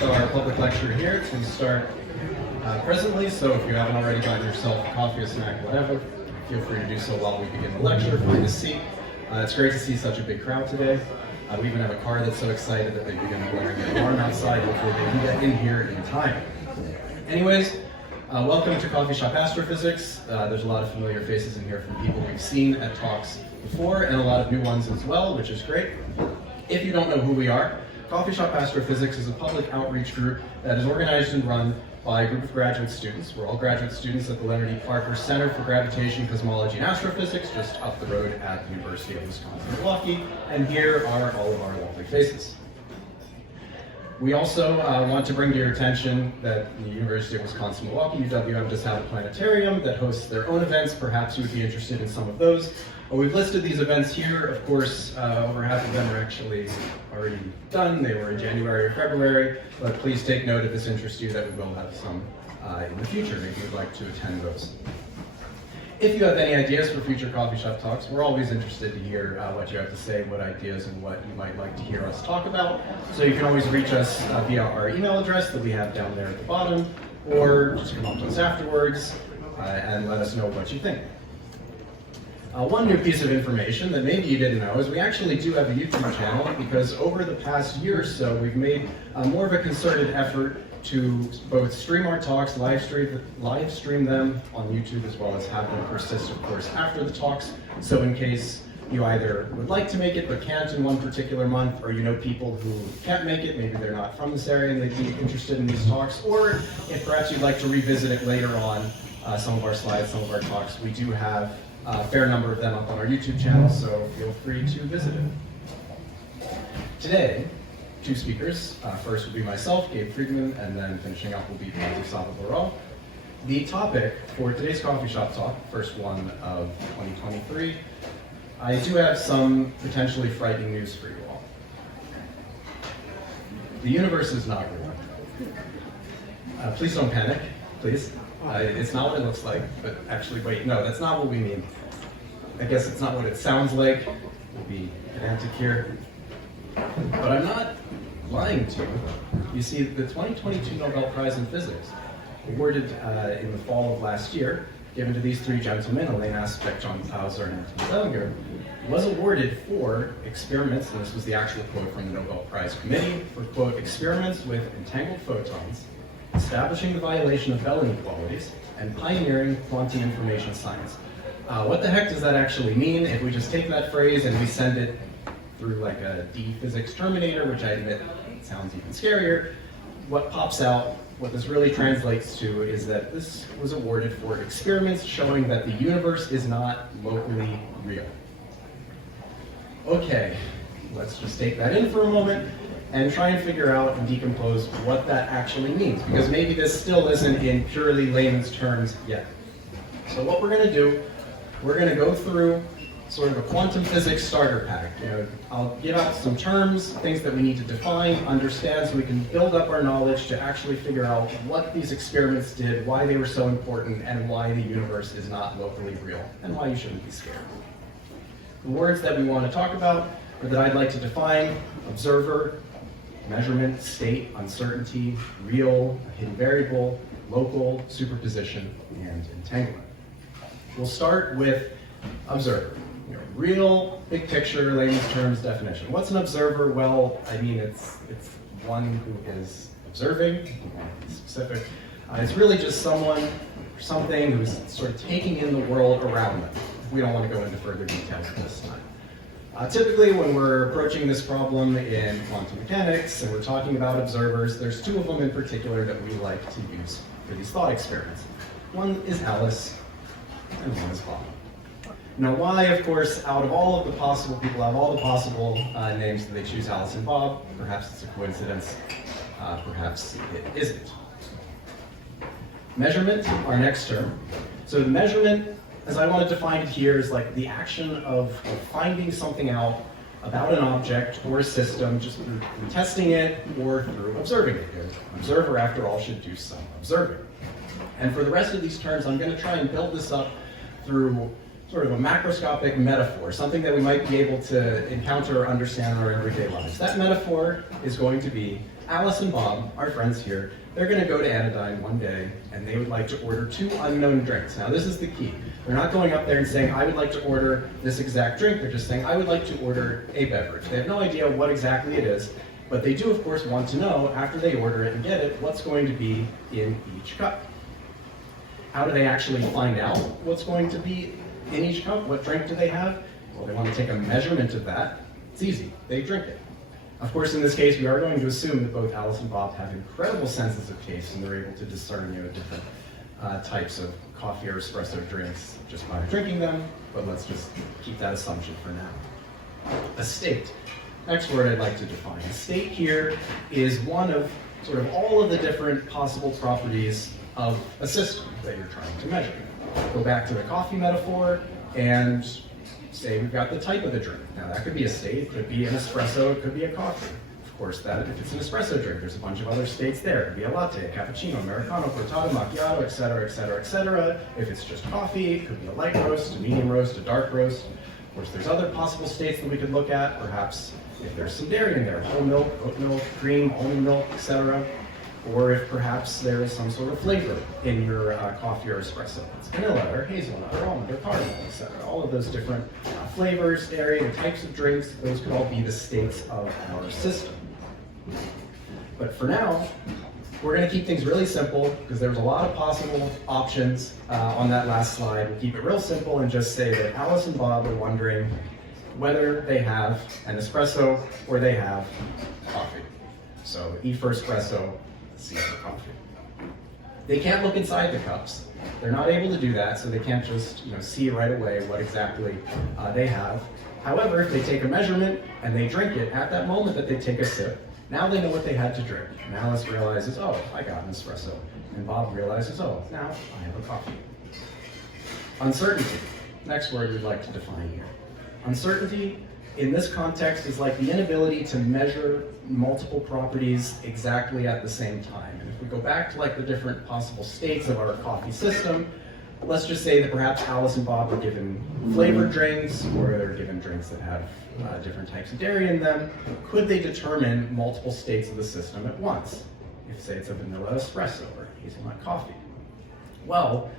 with our public lecture here. It's going to start presently, so if you haven't already gotten yourself a coffee, a snack, whatever, feel free to do so while we begin the lecture. Find a seat. It's great to see such a big crowd today. We even have a car that's so excited that they begin blaring the alarm outside before they can get in here in time. Anyways, welcome to Coffee Shop Astrophysics. There's a lot of familiar faces in here from people we've seen at talks before, and a lot of new ones as well, which is great. If you don't know who we are, Coffee Shop Astrophysics is a public outreach group that is organized and run by a group of graduate students. We're all graduate students at the Leonard E. Parker Center for Gravitation, Cosmology, and Astrophysics, just up the road at the University of Wisconsin-Milwaukee, and here are all of our lovely faces. We also want to bring to your attention that the University of Wisconsin-Milwaukee, UWM, does have a planetarium that hosts their own events. Perhaps you would be interested in some of those. We've listed these events here. Of course, over half of them are actually already done. They were in January or February, but please take note if this interests you that we will have some in the future if you'd like to attend those. If you have any ideas for future coffee shop talks, we're always interested to hear what you have to say, what ideas and what you might like to hear us talk about. So you can always reach us via our email address that we have down there at the bottom, or just come up to us afterwards and let us know what you think. One new piece of information that maybe you didn't know is we actually do have a YouTube channel, because over the past year or so we've made more of a concerted effort to both stream our talks, live stream them on YouTube, as well as have them persist, of course, after the talks. So in case you either would like to make it but can't in one particular month, or you know people who can't make it, maybe they're not from this area and they'd be interested in these talks, or if perhaps you'd like to revisit it later on, some of our slides, some of our talks, we do have a fair number of them up on our YouTube channel, so feel free to visit it. Today, two speakers. First will be myself, Gabe Friedman, and then finishing up will be Matthew Salvatore. The topic for today's coffee shop talk, first one of 2023, I do have some potentially frightening news for you all. The universe is not real. Please don't panic, please. It's not what it looks like, but actually, wait, no, that's not what we mean. I guess it's not what it sounds like. We'll be pedantic here. But I'm not lying to you. You see, the 2022 Nobel Prize in Physics, awarded in the fall of last year, given to these three gentlemen, Elaine Aspect, John Clauser, and Tim Selinger, was awarded for experiments, and this was the actual quote from the Nobel Prize Committee, for, quote, experiments with entangled photons, establishing the violation of Bell inequalities, and pioneering quantum information science. What the heck does that actually mean? If we just take that phrase and we send it through like a D physics terminator, which I admit sounds even scarier, what pops out, what this really translates to, is that this was awarded for experiments showing that the universe is not locally real. Okay, let's just take that in for a moment and try and figure out and decompose what that actually means, because maybe this still isn't in purely layman's terms yet. So what we're going to do, we're going to go through sort of a quantum physics starter pack. I'll give out some terms, things that we need to define, understand, so we can build up our knowledge to actually figure out what these experiments did, why they were so important, and why the universe is not locally real, and why you shouldn't be scared. The words that we want to talk about, or that I'd like to define: observer, measurement, state, uncertainty, real, hidden variable, local, superposition, and entanglement. We'll start with observer. Real, big picture, layman's terms definition. What's an observer? Well, I mean, it's one who is observing, to be specific. It's really just someone or something who's sort of taking in the world around them. We don't want to go into further details at this time. Typically, when we're approaching this problem in quantum mechanics and we're talking about observers, there's two of them in particular that we like to use for these thought experiments. One is Alice, and one is Bob. Now, why, of course, out of all of the possible people have all the possible names that they choose Alice and Bob? Perhaps it's a coincidence, perhaps it isn't. Measurement, our next term. So measurement, as I want to define it here, is like the action of finding something out about an object or a system just through testing it or through observing it. An observer, after all, should do some observing. And for the rest of these terms, I'm going to try and build this up through sort of a macroscopic metaphor, something that we might be able to encounter or understand in our everyday lives. That metaphor is going to be Alice and Bob, our friends here, they're going to go to Anodyne one day, and they would like to order 2 unknown drinks. Now, this is the key. They're not going up there and saying, I would like to order this exact drink. They're just saying, I would like to order a beverage. They have no idea what exactly it is, but they do, of course, want to know, after they order it and get it, what's going to be in each cup. How do they actually find out what's going to be in each cup? What drink do they have? Well, they want to take a measurement of that. It's easy. They drink it. Of course, in this case, we are going to assume that both Alice and Bob have incredible senses of taste, and they're able to discern different types of coffee or espresso drinks just by drinking them, but let's just keep that assumption for now. A state. Next word I'd like to define. A state here is one of sort of all of the different possible properties of a system that you're trying to measure. Go back to the coffee metaphor and say we've got the type of the drink. Now that could be a state, it could be an espresso, it could be a coffee. Of course, that if it's an espresso drink, there's a bunch of other states there. It could be a latte, a cappuccino, Americano, cortado, macchiato, etc., etc., etc. If it's just coffee, it could be a light roast, a medium roast, a dark roast. Of course, there's other possible states that we could look at. Perhaps if there's some dairy in there, whole milk, oat milk, cream, almond milk, etc. Or if perhaps there is some sort of flavor in your coffee or espresso. It's vanilla or hazelnut or almond or caramel, etc. All of those different flavors, dairy, or types of drinks, those could all be the states of our system. But for now, we're going to keep things really simple because there's a lot of possible options on that last slide. We'll keep it real simple and just say that Alice and Bob are wondering whether they have an espresso or they have coffee. So E for espresso, C for coffee. They can't look inside the cups. They're not able to do that, so they can't just see right away what exactly they have. However, if they take a measurement and they drink it, at that moment that they take a sip, now they know what they had to drink. And Alice realizes, oh, I got an espresso. And Bob realizes, oh, now I have a coffee. Uncertainty. Next word we'd like to define here. Uncertainty in this context is like the inability to measure multiple properties exactly at the same time. And if we go back to like the different possible states of our coffee system, let's just say that perhaps Alice and Bob are given flavored drinks, or they're given drinks that have different types of dairy in them. Could they determine multiple states of the system at once? If, say, it's a vanilla espresso or hazelnut coffee. Well,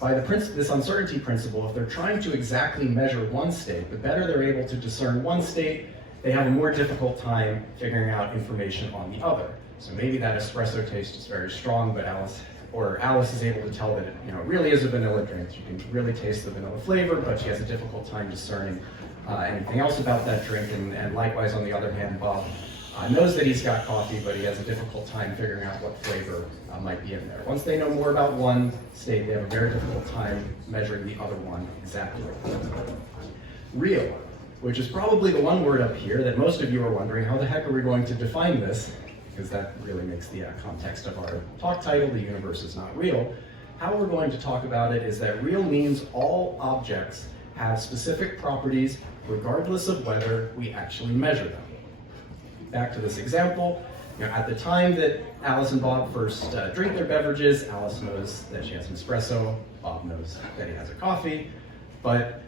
by this uncertainty principle, if they're trying to exactly measure one state, the better they're able to discern one state, they have a more difficult time figuring out information on the other. So maybe that espresso taste is very strong, but Alice is able to tell that it really is a vanilla drink. You can really taste the vanilla flavor, but she has a difficult time discerning anything else about that drink. And likewise, on the other hand, Bob knows that he's got coffee, but he has a difficult time figuring out what flavor might be in there. Once they know more about one state, they have a very difficult time measuring the other one exactly. Real, which is probably the one word up here that most of you are wondering, how the heck are we going to define this? Because that really makes the context of our talk title, The Universe is Not Real. How we're going to talk about it is that real means all objects have specific properties regardless of whether we actually measure them. Back to this example, at the time that Alice and Bob first drink their beverages, Alice knows that she has an espresso, Bob knows that he has a coffee, but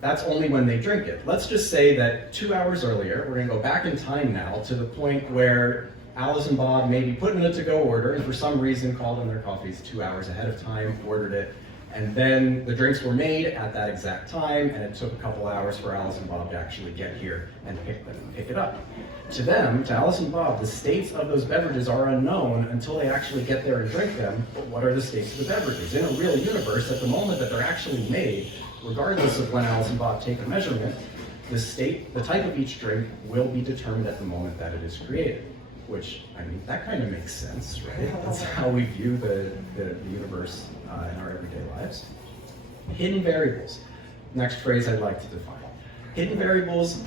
that's only when they drink it. Let's just say that 2 hours earlier, we're going to go back in time now to the point where Alice and Bob maybe put in a to-go order and for some reason called in their coffees 2 hours ahead of time, ordered it, and then the drinks were made at that exact time, and it took a couple hours for Alice and Bob to actually get here and pick it up. To them, to Alice and Bob, the states of those beverages are unknown until they actually get there and drink them. But what are the states of the beverages? In a real universe, at the moment that they're actually made, regardless of when Alice and Bob take a measurement, the type of each drink will be determined at the moment that it is created. Which, that kind of makes sense, right? That's how we view the universe in our everyday lives. Hidden variables. Next phrase I'd like to define. Hidden variables,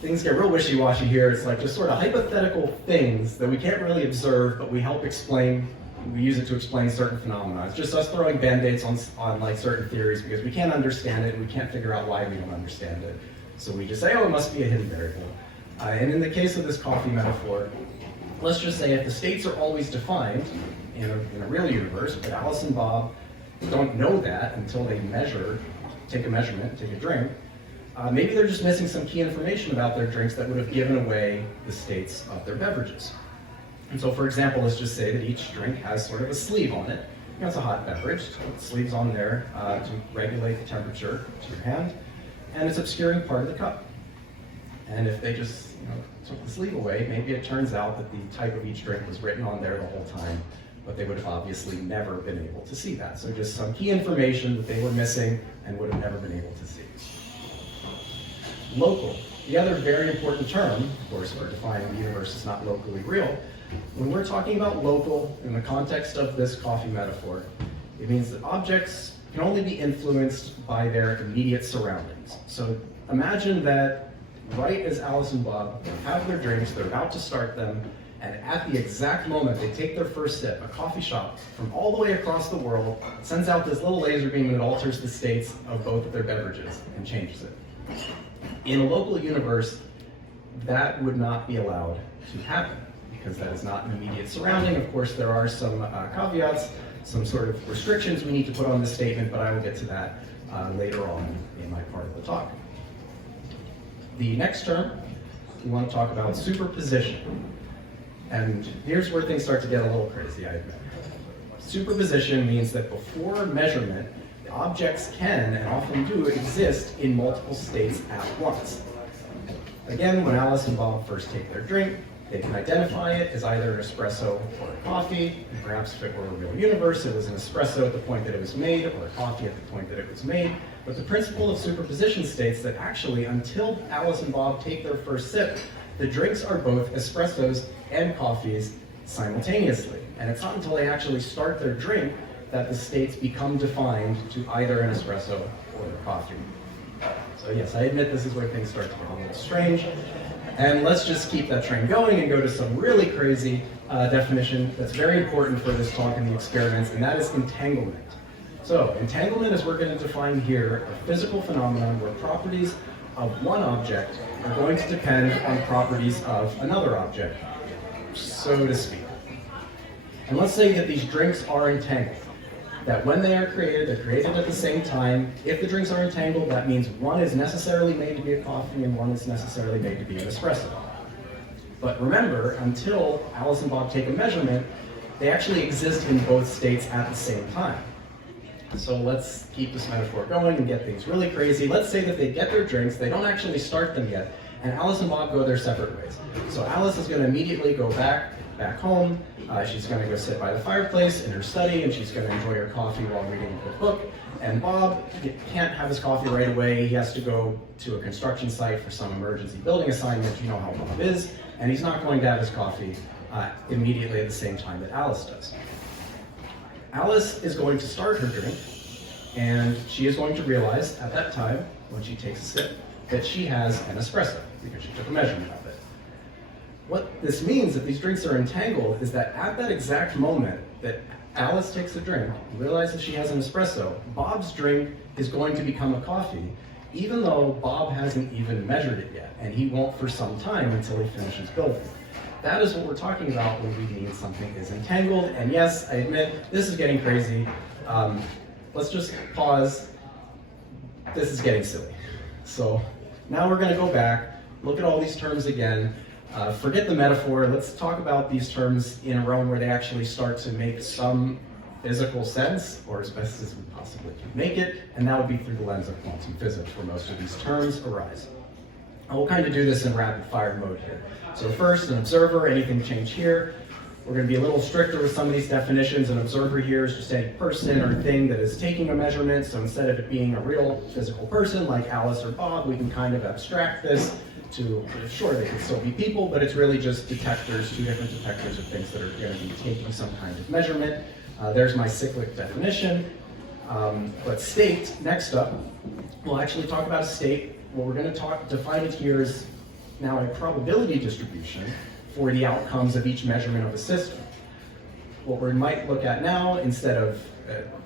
things get real wishy-washy here. It's like just sort of hypothetical things that we can't really observe, but we use it to explain certain phenomena. It's just us throwing band-aids on like certain theories because we can't understand it and we can't figure out why we don't understand it. So we just say, oh, it must be a hidden variable. And in the case of this coffee metaphor, let's just say if the states are always defined in a real universe, but Alice and Bob don't know that until they take a measurement, take a drink, maybe they're just missing some key information about their drinks that would have given away the states of their beverages. And so for example, let's just say that each drink has sort of a sleeve on it. You know, it's a hot beverage, so the sleeve's on there to regulate the temperature to your hand, and it's obscuring part of the cup. And if they just took the sleeve away, maybe it turns out that the type of each drink was written on there the whole time, but they would have obviously never been able to see that. So just some key information that they were missing and would have never been able to see. Local. The other very important term, of course, for defining the universe is not locally real. When we're talking about local in the context of this coffee metaphor, it means that objects can only be influenced by their immediate surroundings. So imagine that right as Alice and Bob have their drinks, they're about to start them, and at the exact moment they take their first sip, a coffee shop from all the way across the world sends out this little laser beam that alters the states of both of their beverages and changes it. In a local universe, that would not be allowed to happen because that is not an immediate surrounding. Of course, there are some caveats, some sort of restrictions we need to put on this statement, but I will get to that later on in my part of the talk. The next term, we want to talk about superposition. And here's where things start to get a little crazy, I admit. Superposition means that before measurement, the objects can, and often do, exist in multiple states at once. Again, when Alice and Bob first take their drink, they can identify it as either an espresso or a coffee. And perhaps if it were a real universe, it was an espresso at the point that it was made, or a coffee at the point that it was made. But the principle of superposition states that actually, until Alice and Bob take their first sip, the drinks are both espressos and coffees simultaneously. And it's not until they actually start their drink that the states become defined to either an espresso or a coffee. So yes, I admit this is where things start to get a little strange. And let's just keep that train going and go to some really crazy definition that's very important for this talk and the experiments, and that is entanglement. So entanglement, as we're going to define here, a physical phenomenon where properties of one object are going to depend on properties of another object, so to speak. And let's say that these drinks are entangled, that when they are created, they're created at the same time. If the drinks are entangled, that means one is necessarily made to be a coffee and one is necessarily made to be an espresso. But remember, until Alice and Bob take a measurement, they actually exist in both states at the same time. So let's keep this metaphor going and get things really crazy. Let's say that they get their drinks, they don't actually start them yet, and Alice and Bob go their separate ways. So Alice is going to immediately go back home. She's going to go sit by the fireplace in her study, and she's going to enjoy her coffee while reading a good book. And Bob can't have his coffee right away. He has to go to a construction site for some emergency building assignment. You know how Bob is. And he's not going to have his coffee immediately at the same time that Alice does. Alice is going to start her drink, and she is going to realize at that time, when she takes a sip, that she has an espresso, because she took a measurement of it. What this means, if these drinks are entangled, is that at that exact moment that Alice takes a drink and realizes she has an espresso, Bob's drink is going to become a coffee, even though Bob hasn't even measured it yet, and he won't for some time until he finishes building. That is what we're talking about when we mean something is entangled. And yes, I admit, this is getting crazy. Let's just pause. This is getting silly. So now we're going to go back, look at all these terms again, forget the metaphor. Let's talk about these terms in a realm where they actually start to make some physical sense, or as best as we possibly can make it, and that would be through the lens of quantum physics, where most of these terms arise. And we'll kind of do this in rapid fire mode here. So first, an observer, anything change here. We're going to be a little stricter with some of these definitions. An observer here is just any person or thing that is taking a measurement. So instead of it being a real physical person like Alice or Bob, we can kind of abstract this to, sure, they could still be people, but it's really just detectors, two different detectors of things that are going to be taking some kind of measurement. There's my cyclic definition. But state, next up, we'll actually talk about a state. What we're going to define it here is now a probability distribution for the outcomes of each measurement of a system. What we might look at now, instead of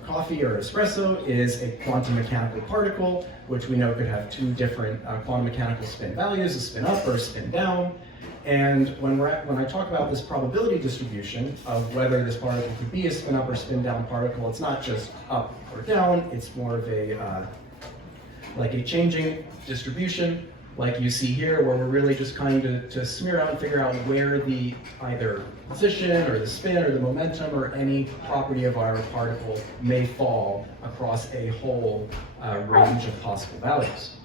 coffee or espresso, is a quantum mechanical particle, which we know could have two different quantum mechanical spin values, a spin up or a spin down. And when I talk about this probability distribution of whether this particle could be a spin up or spin down particle, it's not just up or down, it's more of a like a changing distribution like you see here, where we're really just trying to smear out and figure out where the either position or the spin or the momentum or any property of our particle may fall across a whole range of possible values.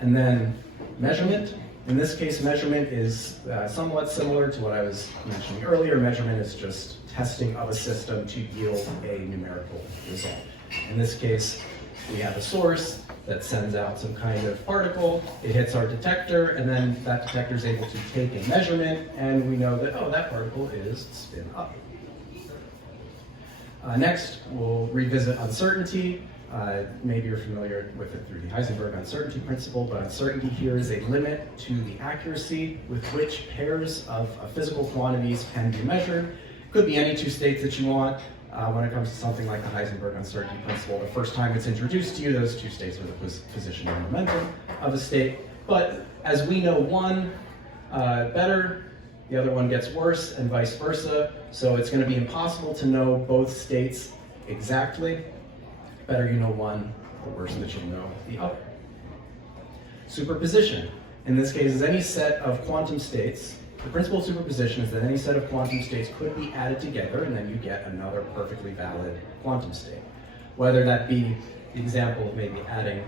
And then measurement. In this case, measurement is somewhat similar to what I was mentioning earlier. Measurement is just testing of a system to yield a numerical result. In this case, we have a source that sends out some kind of particle, it hits our detector, and then that detector is able to take a measurement, and we know that, oh, that particle is spin up. Next, we'll revisit uncertainty. Maybe you're familiar with it through the Heisenberg uncertainty principle, but uncertainty here is a limit to the accuracy with which pairs of physical quantities can be measured. Could be any two states that you want. When it comes to something like the Heisenberg uncertainty principle, the first time it's introduced to you, those two states are the position and momentum of a state. But as we know one better, the other one gets worse, and vice versa. So it's going to be impossible to know both states exactly. Better you know one, the worse that you'll know the other. Superposition. In this case, is any set of quantum states. The principle of superposition is that any set of quantum states could be added together, and then you get another perfectly valid quantum state. Whether that be the example of maybe adding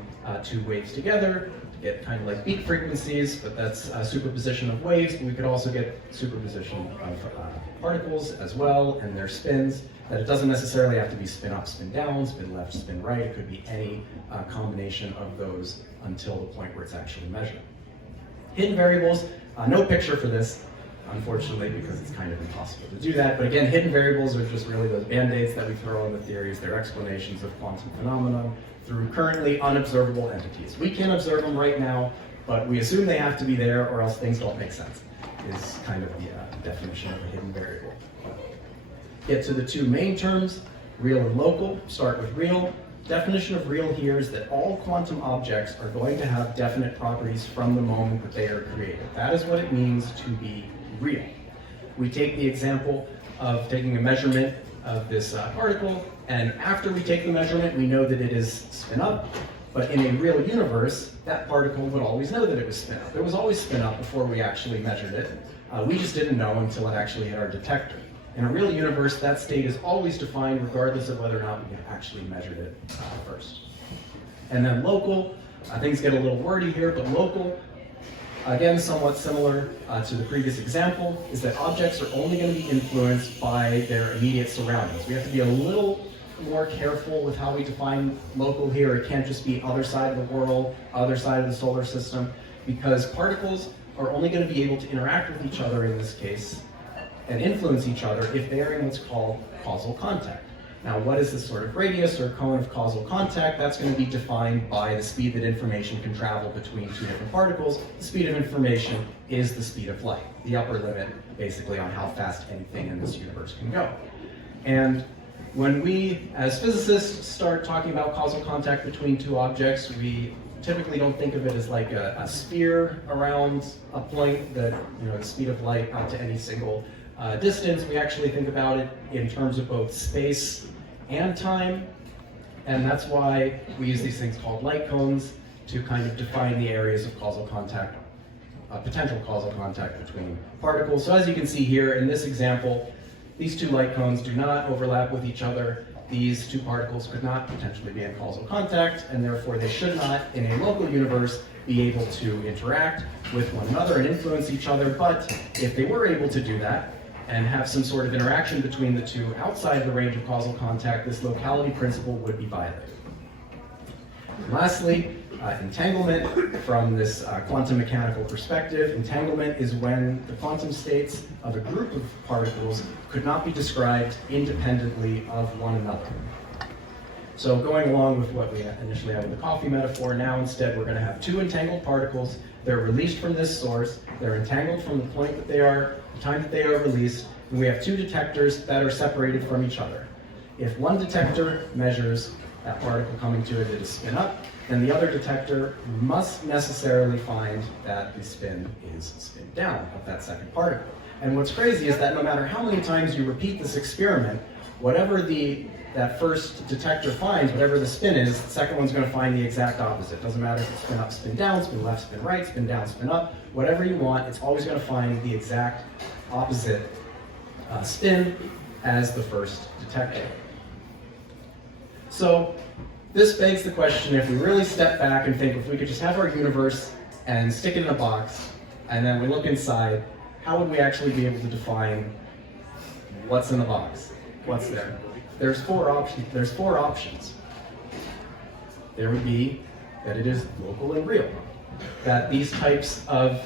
two waves together to get kind of like beat frequencies, but that's superposition of waves. But we could also get superposition of particles as well and their spins. That it doesn't necessarily have to be spin up, spin down, spin left, spin right. It could be any combination of those until the point where it's actually measured. Hidden variables, no picture for this, unfortunately, because it's kind of impossible to do that. But again, hidden variables are just really those band-aids that we throw on the theories. They're explanations of quantum phenomena through currently unobservable entities. We can observe them right now, but we assume they have to be there or else things don't make sense, is kind of the definition of a hidden variable. Get to the two main terms, real and local. Start with real. Definition of real here is that all quantum objects are going to have definite properties from the moment that they are created. That is what it means to be real. We take the example of taking a measurement of this particle, and after we take the measurement, we know that it is spin up. But in a real universe, that particle would always know that it was spin up. It was always spin up before we actually measured it. We just didn't know until it actually hit our detector. In a real universe, that state is always defined regardless of whether or not we have actually measured it first. And then local, things get a little wordy here, but local, again, somewhat similar to the previous example, is that objects are only going to be influenced by their immediate surroundings. We have to be a little more careful with how we define local here. It can't just be other side of the world, other side of the solar system, because particles are only going to be able to interact with each other in this case and influence each other if they are in what's called causal contact. Now, what is this sort of radius or cone of causal contact? That's going to be defined by the speed that information can travel between two different particles. The speed of information is the speed of light, the upper limit, basically, on how fast anything in this universe can go. And when we, as physicists, start talking about causal contact between two objects, we typically don't think of it as like a sphere around a point that, the speed of light out to any single distance. We actually think about it in terms of both space and time, and that's why we use these things called light cones to kind of define the areas of causal contact, potential causal contact between particles. So as you can see here in this example, these two light cones do not overlap with each other. These two particles could not potentially be in causal contact, and therefore they should not, in a local universe, be able to interact with one another and influence each other. But if they were able to do that, and have some sort of interaction between the two outside of the range of causal contact, this locality principle would be violated. And lastly, entanglement from this quantum mechanical perspective. Entanglement is when the quantum states of a group of particles could not be described independently of one another. So going along with what we initially had in the coffee metaphor, now instead we're going to have two entangled particles. They're released from this source. They're entangled from the point that they are, the time that they are released, and we have two detectors that are separated from each other. If one detector measures that particle coming to it, it is spin up, then the other detector must necessarily find that the spin is spin down of that second particle. And what's crazy is that no matter how many times you repeat this experiment, whatever that first detector finds, whatever the spin is, the second one's going to find the exact opposite. Doesn't matter if it's spin up, spin down, spin left, spin right, spin down, spin up, whatever you want, it's always going to find the exact opposite spin as the first detector. So this begs the question, if we really step back and think if we could just have our universe and stick it in a box, and then we look inside, how would we actually be able to define what's in the box? What's there? There's four options. There would be that it is local and real, that these types of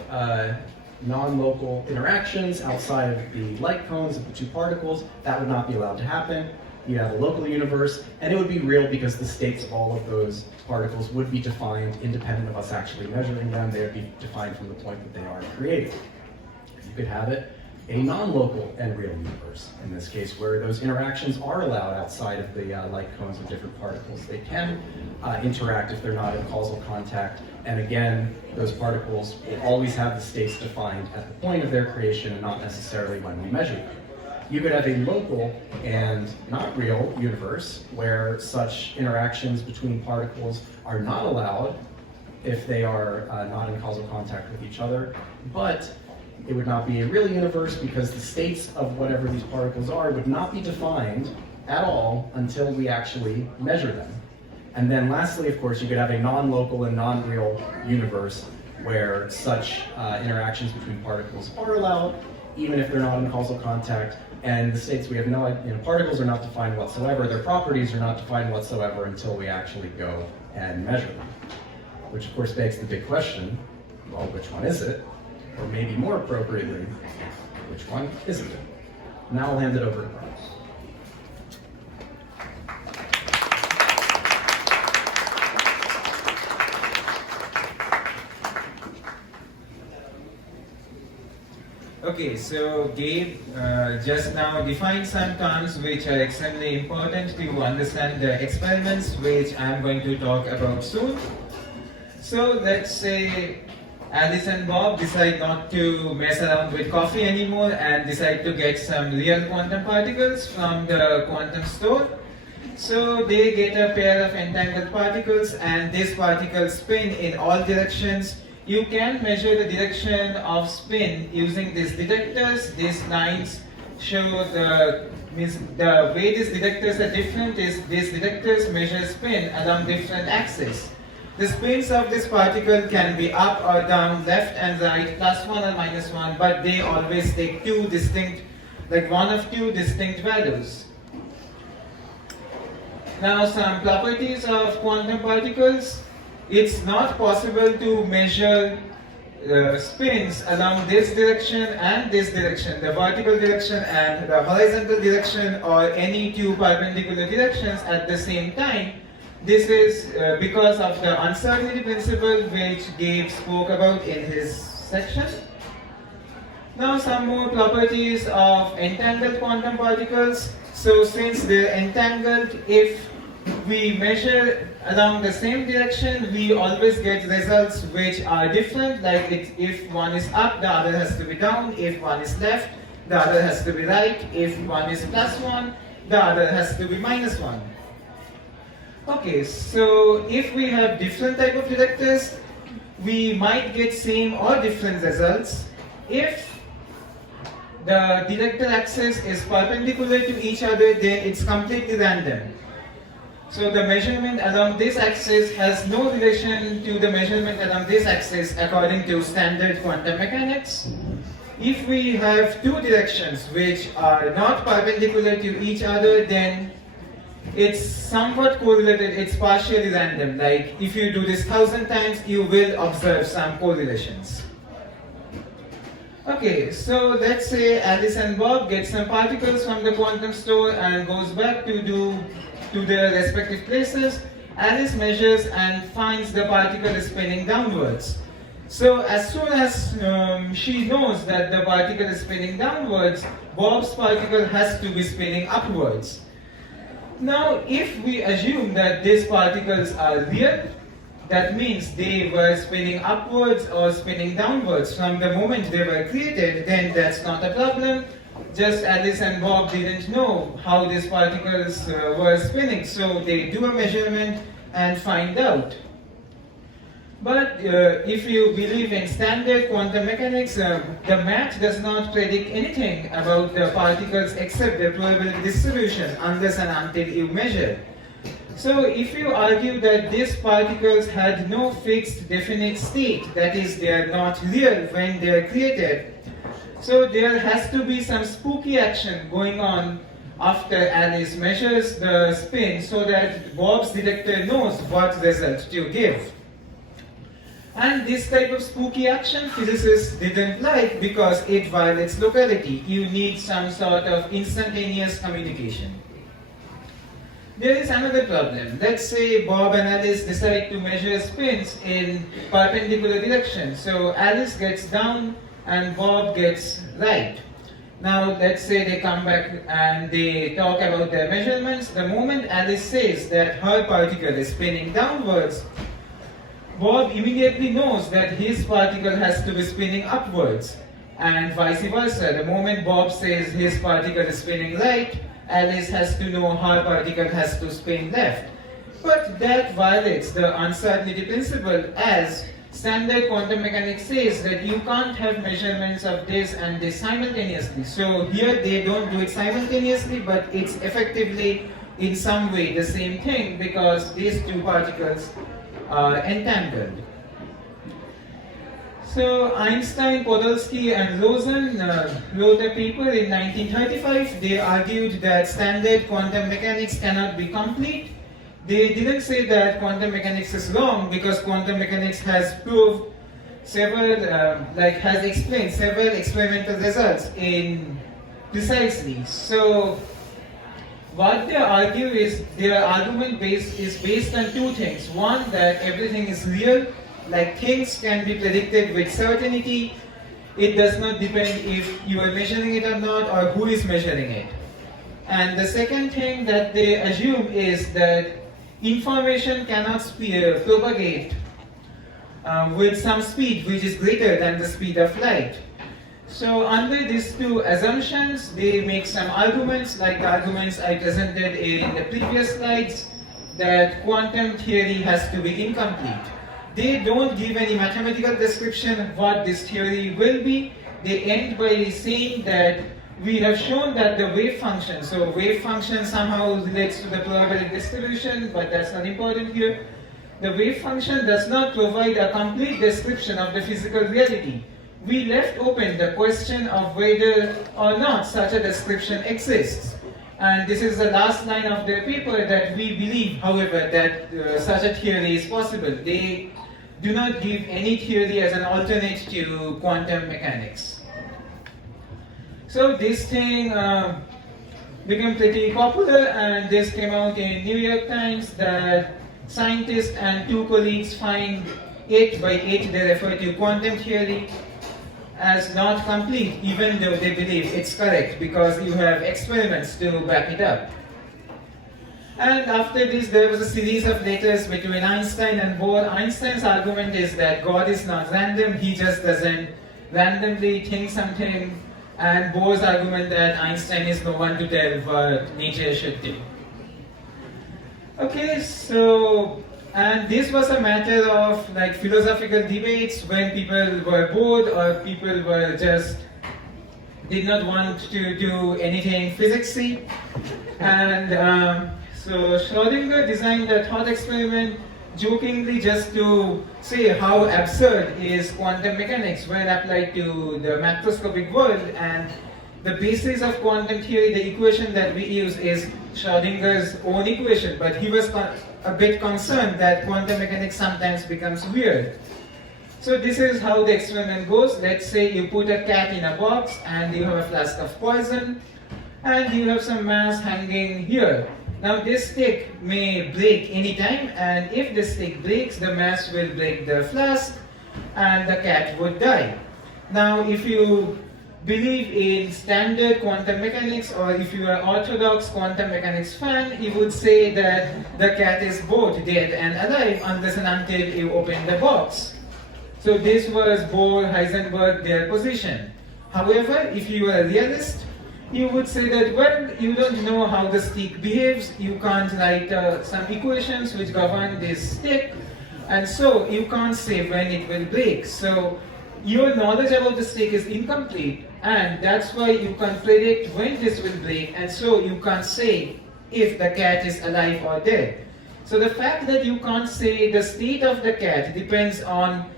non-local interactions outside of the light cones of the two particles, that would not be allowed to happen. You have a local universe, and it would be real because the states of all of those particles would be defined independent of us actually measuring them. They would be defined from the point that they are created. You could have it a non-local and real universe, in this case, where those interactions are allowed outside of the light cones of different particles. They can interact if they're not in causal contact, and again, those particles will always have the states defined at the point of their creation and not necessarily when we measure them. You could have a local and not real universe where such interactions between particles are not allowed if they are not in causal contact with each other, but it would not be a real universe because the states of whatever these particles are would not be defined at all until we actually measure them. And then lastly, of course, you could have a non-local and non-real universe where such interactions between particles are allowed, even if they're not in causal contact, and the states we have no idea, particles are not defined whatsoever, their properties are not defined whatsoever until we actually go and measure them. Which of course begs the big question, well, which one is it? Or maybe more appropriately, which one isn't it? Now I'll hand it over to Brian. Okay, so Gabe just now defined some terms which are extremely important to understand the experiments which I'm going to talk about soon. So let's say Alice and Bob decide not to mess around with coffee anymore and decide to get some real quantum particles from the quantum store. So they get a pair of entangled particles and these particles spin in all directions. You can measure the direction of spin using these detectors. These lines show the way these detectors are different is these detectors measure spin along different axes. The spins of this particle can be up or down, left and right, +1 or -1, but they always take two distinct, like one of two distinct values. Now some properties of quantum particles. It's not possible to measure spins along this direction and this direction, the vertical direction and the horizontal direction, or any two perpendicular directions at the same time. This is because of the uncertainty principle which Gabe spoke about in his section. Now some more properties of entangled quantum particles. So since they're entangled, if we measure along the same direction, we always get results which are different. Like if one is up, the other has to be down. If one is left, the other has to be right. If one is +1, the other has to be -1. Okay, so if we have different type of detectors, we might get same or different results. If the detector axis is perpendicular to each other, then it's completely random. So the measurement along this axis has no relation to the measurement along this axis according to standard quantum mechanics. If we have two directions which are not perpendicular to each other, then it's somewhat correlated, it's partially random. Like if you do this 1,000 times, you will observe some correlations. Okay, so let's say Alice and Bob get some particles from the quantum store and goes back to their respective places. Alice measures and finds the particle is spinning downwards. So as soon as she knows that the particle is spinning downwards, Bob's particle has to be spinning upwards. Now, if we assume that these particles are real, that means they were spinning upwards or spinning downwards from the moment they were created, then that's not a problem. just Alice and Bob didn't know how these particles were spinning, so they do a measurement and find out. But if you believe in standard quantum mechanics, the math does not predict anything about the particles except the probability distribution unless and until you measure. So if you argue that these particles had no fixed definite state, that is, they are not real when they are created, so there has to be some spooky action going on after Alice measures the spin so that Bob's detector knows what result to give. And this type of spooky action physicists didn't like because it violates locality. You need some sort of instantaneous communication. There is another problem. Let's say Bob and Alice decide to measure spins in perpendicular direction. So Alice gets down and Bob gets right. Now let's say they come back and they talk about their measurements. The moment Alice says that her particle is spinning downwards, Bob immediately knows that his particle has to be spinning upwards, and vice versa. The moment Bob says his particle is spinning right, Alice has to know her particle has to spin left. But that violates the uncertainty principle, as standard quantum mechanics says that you can't have measurements of this and this simultaneously. So here they don't do it simultaneously, but it's effectively in some way the same thing because these two particles entangled. So Einstein, Podolsky and Rosen wrote a paper in 1935. They argued that standard quantum mechanics cannot be complete. They didn't say that quantum mechanics is wrong because quantum mechanics has proved has explained several experimental results in precisely. So what they argue is their argument is based on two things. One, that everything is real, like things can be predicted with certainty. It does not depend if you are measuring it or not or who is measuring it. And the second thing that they assume is that information cannot propagate with some speed which is greater than the speed of light. So under these two assumptions, they make some arguments, like the arguments I presented in the previous slides, that quantum theory has to be incomplete. They don't give any mathematical description of what this theory will be. They end by saying that we have shown that the wave function, so wave function somehow relates to the probability distribution, but that's not important here. The wave function does not provide a complete description of the physical reality. We left open the question of whether or not such a description exists. And this is the last line of their paper, that we believe, however, that such a theory is possible. They do not give any theory as an alternate to quantum mechanics. So this thing became pretty popular, and this came out in New York Times that scientists and two colleagues find 8 by 8, they refer to quantum theory as not complete, even though they believe it's correct because you have experiments to back it up. And after this, there was a series of letters between Einstein and Bohr. Einstein's argument is that God is not random, he just doesn't randomly think something, and Bohr's argument that Einstein is no one to tell what nature should do. Okay, so, and this was a matter of like philosophical debates when people were bored or people were just did not want to do anything physicsy. And so Schrödinger designed a thought experiment jokingly just to say how absurd is quantum mechanics when applied to the macroscopic world. And the basis of quantum theory, the equation that we use, is Schrödinger's own equation, but he was a bit concerned that quantum mechanics sometimes becomes weird. So this is how the experiment goes. Let's say you put a cat in a box and you have a flask of poison and you have some mass hanging here. Now this stick may break anytime, and if the stick breaks, the mass will break the flask and the cat would die. Now if you believe in standard quantum mechanics, or if you are orthodox quantum mechanics fan, you would say that the cat is both dead and alive unless and until you open the box. So this was Bohr, Heisenberg, their position. However, if you are a realist, you would say that, well, you don't know how the stick behaves, you can't write some equations which govern this stick, and so you can't say when it will break. So your knowledge about the stick is incomplete, and that's why you can't predict when this will break, and so you can't say if the cat is alive or dead. So the fact that you can't say the state of the cat depends on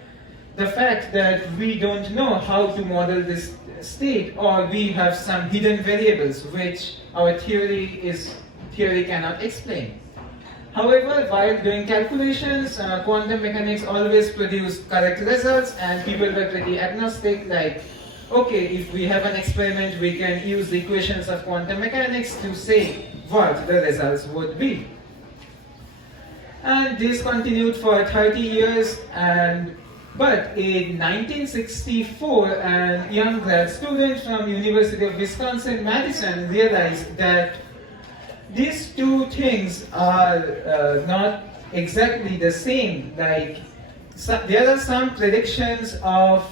the fact that we don't know how to model this state, or we have some hidden variables which our theory cannot explain. However, while doing calculations, quantum mechanics always produced correct results, and people were pretty agnostic, like, okay, if we have an experiment, we can use the equations of quantum mechanics to say what the results would be. And this continued for 30 years, but in 1964, a young grad student from University of Wisconsin-Madison realized that these two things are not exactly the same. Like, there are some predictions of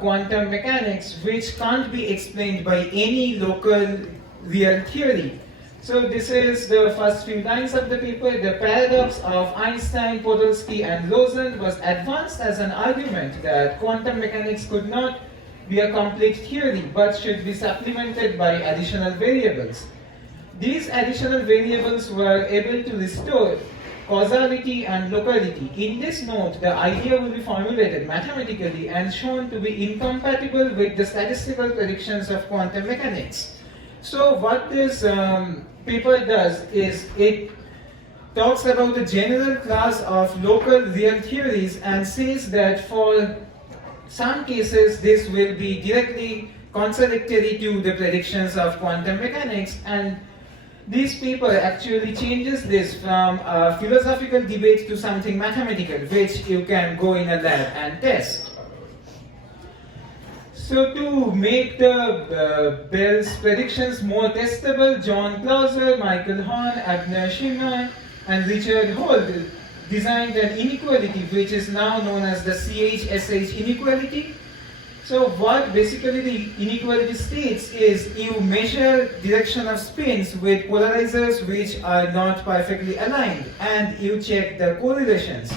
quantum mechanics which can't be explained by any local real theory. So this is the first few lines of the paper. The paradox of Einstein, Podolsky, and Rosen was advanced as an argument that quantum mechanics could not be a complete theory, but should be supplemented by additional variables. These additional variables were able to restore causality and locality. In this note, the idea will be formulated mathematically and shown to be incompatible with the statistical predictions of quantum mechanics. So what this paper does is it talks about the general class of local real theories and says that for some cases this will be directly contradictory to the predictions of quantum mechanics, and this paper actually changes this from a philosophical debate to something mathematical, which you can go in a lab and test. So to make the Bell's predictions more testable, John Clauser, Michael Horn, Abner Shimon, and Richard Holt designed an inequality which is now known as the CH-SH inequality. So what basically the inequality states is you measure direction of spins with polarizers which are not perfectly aligned, and you check the correlations.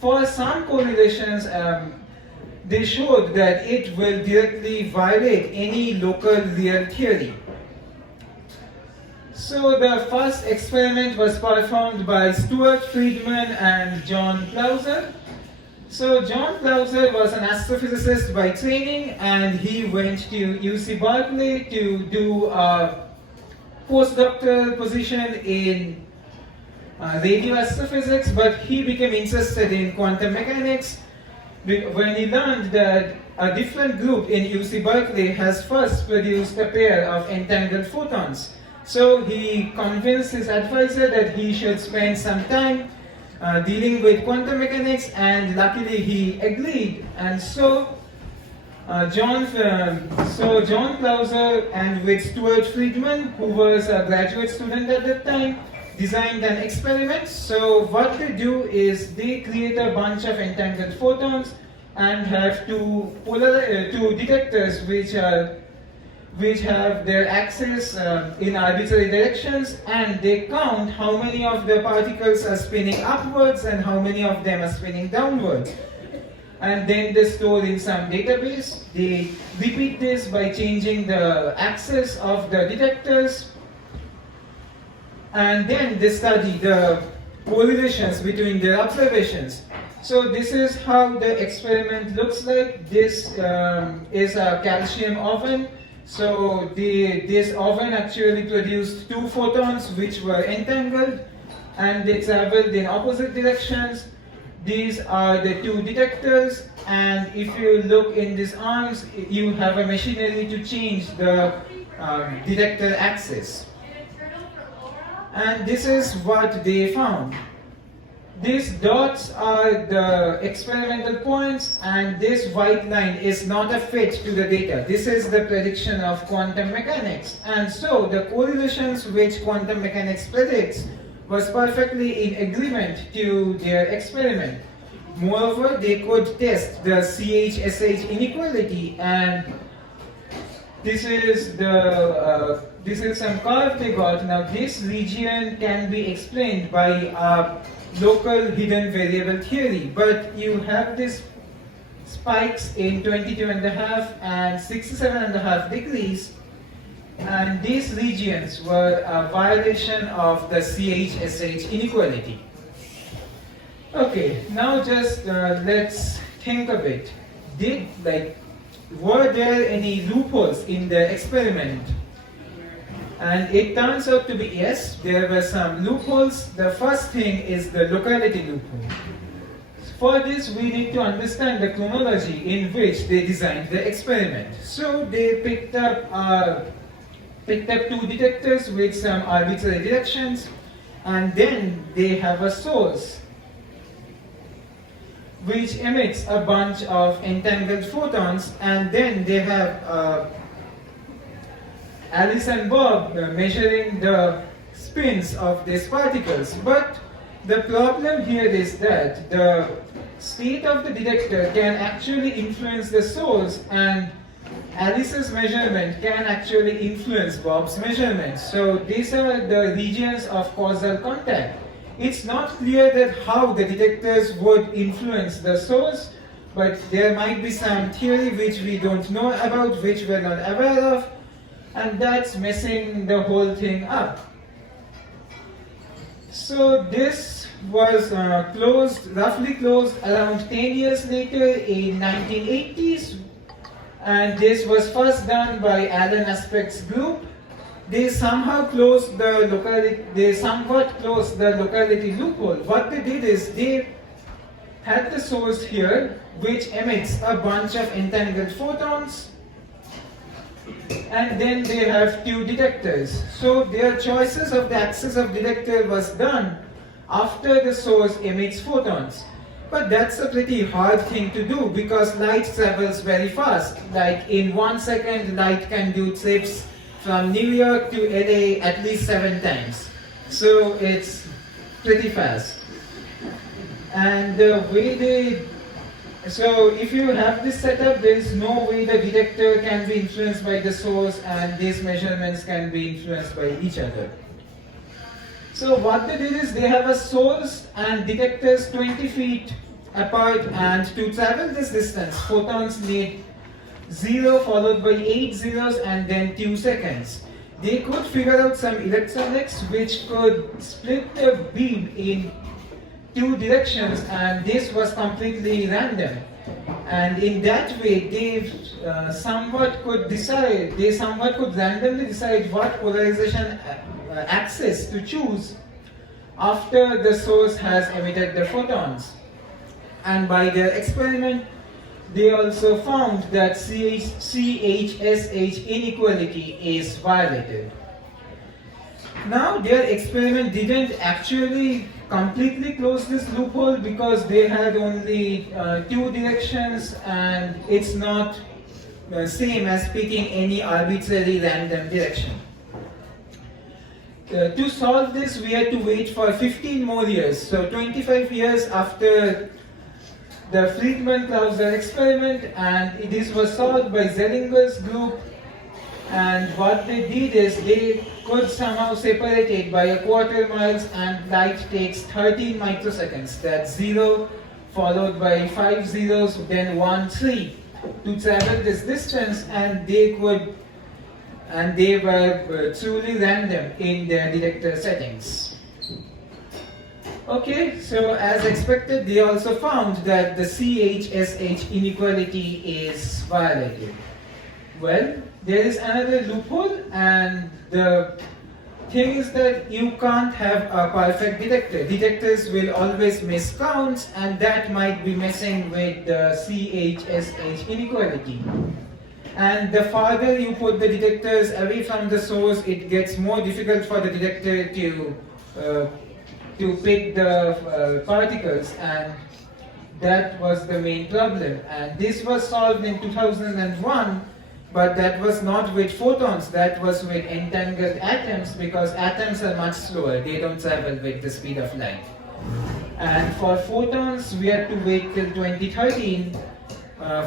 For some correlations, they showed that it will directly violate any local real theory. So the first experiment was performed by Stuart Friedman and John Clauser. So John Clauser was an astrophysicist by training, and he went to UC Berkeley to do a postdoctoral position in radio astrophysics, but he became interested in quantum mechanics when he learned that a different group in UC Berkeley has first produced a pair of entangled photons. So he convinced his advisor that he should spend some time dealing with quantum mechanics, and luckily he agreed. And so John Clauser and with Stuart Friedman, who was a graduate student at that time, designed an experiment. So what they do is they create a bunch of entangled photons and have two detectors which have their axes in arbitrary directions, and they count how many of the particles are spinning upwards and how many of them are spinning downwards. And then they store in some database. They repeat this by changing the axis of the detectors, and then they study the correlations between their observations. So this is how the experiment looks like. This is a calcium oven. So this oven actually produced two photons which were entangled, and they traveled in opposite directions. These are the two detectors, and if you look in these arms, you have a machinery to change the detector axis. And this is what they found. These dots are the experimental points, and this white line is not a fit to the data. This is the prediction of quantum mechanics. And so the correlations which quantum mechanics predicts was perfectly in agreement to their experiment. Moreover, they could test the CH-SH inequality, and this is some curve they got. Now this region can be explained by a local hidden variable theory, but you have this spikes in 22.5 and 67.5 degrees, and these regions were a violation of the CH-SH inequality. Okay, now just let's think a bit. Were there any loopholes in the experiment? And it turns out to be yes, there were some loopholes. The first thing is the locality loophole. For this, we need to understand the chronology in which they designed the experiment. So they picked up two detectors with some arbitrary directions, and then they have a source which emits a bunch of entangled photons, and then they have Alice and Bob measuring the spins of these particles. But the problem here is that the state of the detector can actually influence the source, and Alice's measurement can actually influence Bob's measurement. So these are the regions of causal contact. It's not clear that how the detectors would influence the source, but there might be some theory which we don't know about, which we're not aware of, and that's messing the whole thing up. So this was roughly closed around 10 years later in 1980s, and this was first done by Alan Aspect's group. They somewhat closed the locality loophole. What they did is they had the source here, which emits a bunch of entangled photons, and then they have two detectors. So their choices of the axis of detector was done after the source emits photons. But that's a pretty hard thing to do because light travels very fast. Like in 1 second, light can do trips from New York to LA at least 7 times. So it's pretty fast. And the way so if you have this setup, there is no way the detector can be influenced by the source and these measurements can be influenced by each other. So what they did is they have a source and detectors 20 feet apart, and to travel this distance, photons need 0 followed by 8 zeros and then 2 seconds. They could figure out some electronics which could split the beam in 2 directions, and this was completely random. And in that way, they somewhat could randomly decide what polarization axis to choose after the source has emitted the photons. And by their experiment, they also found that CH-SH inequality is violated. Now, their experiment didn't actually completely close this loophole because they had only 2 directions, and it's not the same as picking any arbitrary random direction. To solve this, we had to wait for 15 more years. So 25 years after the Friedman-Clauser experiment, and this was solved by Zellinger's group. And what they did is they could somehow separate it by a quarter miles, and light takes 13 microseconds. That's 0 followed by 5 zeros, then 1, 3 to travel this distance, and they were truly random in their detector settings. Okay, so as expected, they also found that the CH-SH inequality is violated. Well, there is another loophole, and the thing is that you can't have a perfect detector. Detectors will always miss counts, and that might be messing with the CH-SH inequality. And the farther you put the detectors away from the source, it gets more difficult for the detector to pick the particles, and that was the main problem. And this was solved in 2001, but that was not with photons, that was with entangled atoms, because atoms are much slower, they don't travel with the speed of light. And for photons, we had to wait till 2013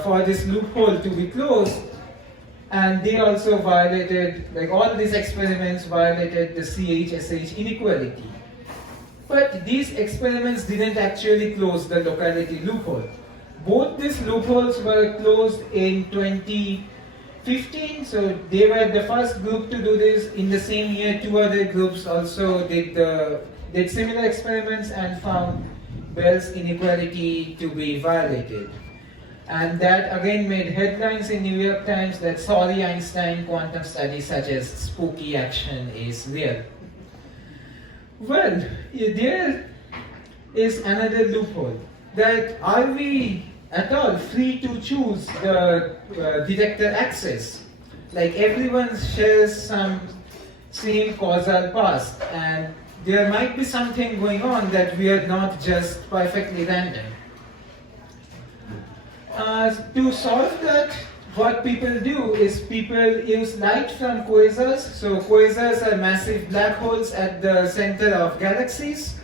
for this loophole to be closed. and they also violated, like all these experiments violated the CH-SH inequality. But these experiments didn't actually close the locality loophole. Both these loopholes were closed in 2015, so they were the first group to do this. In the same year, two other groups also did similar experiments and found Bell's inequality to be violated. And that again made headlines in New York Times that sorry Einstein, quantum study suggests spooky action is real. Well, there is another loophole, that are we at all free to choose the detector axis? Like everyone shares some same causal past, and there might be something going on that we are not just perfectly random. To solve that, what people do is people use light from quasars. So quasars are massive black holes at the center of galaxies,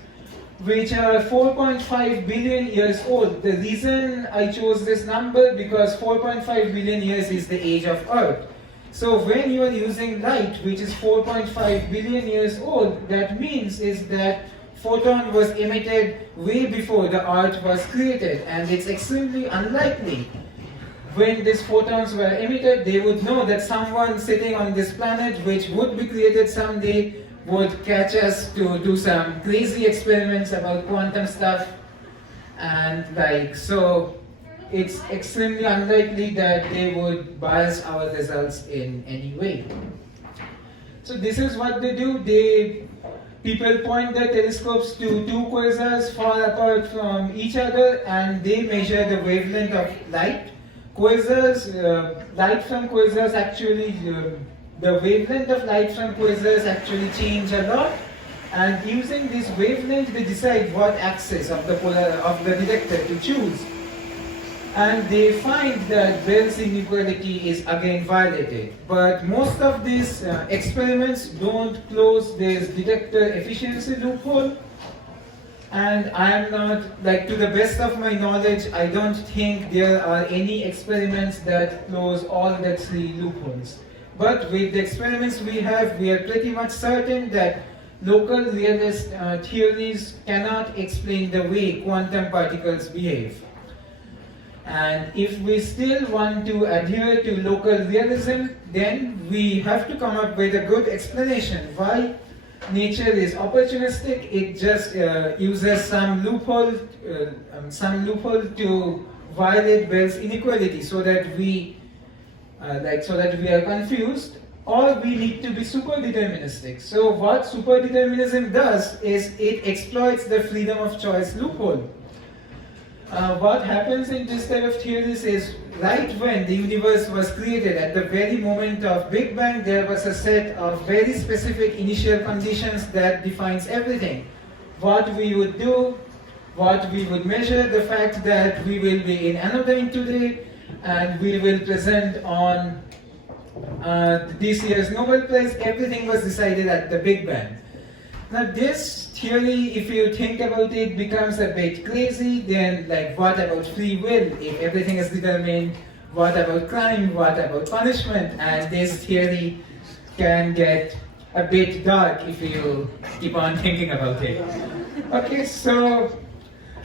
which are 4.5 billion years old. The reason I chose this number because 4.5 billion years is the age of Earth. So when you are using light, which is 4.5 billion years old, that means is that photon was emitted way before the Earth was created, and it's extremely unlikely when these photons were emitted, they would know that someone sitting on this planet, which would be created someday, would catch us to do some crazy experiments about quantum stuff, and so it's extremely unlikely that they would bias our results in any way. So this is what they do. People point their telescopes to two quasars far apart from each other, and they measure the wavelength of light. Light from quasars actually, the wavelength of light from quasars actually change a lot, and using this wavelength they decide what axis of the detector to choose. And they find that Bell's inequality is again violated. But most of these experiments don't close this detector efficiency loophole. And I am not, like, to the best of my knowledge, I don't think there are any experiments that close all the three loopholes. But with the experiments we have, we are pretty much certain that local realist theories cannot explain the way quantum particles behave. And if we still want to adhere to local realism, then we have to come up with a good explanation why nature is opportunistic. It just uses some loophole to violate Bell's inequality, so that we are confused, or we need to be super deterministic. So what super determinism does is it exploits the freedom of choice loophole. What happens in this type of theories is, right when the universe was created, at the very moment of Big Bang, there was a set of very specific initial conditions that defines everything. What we would do, what we would measure, the fact that we will be in anodine today, and we will present on this year's Nobel Prize, everything was decided at the Big Bang. Now this theory, if you think about it, becomes a bit crazy. Then, like, what about free will? If everything is determined, what about crime? What about punishment? And this theory can get a bit dark if you keep on thinking about it. Okay, so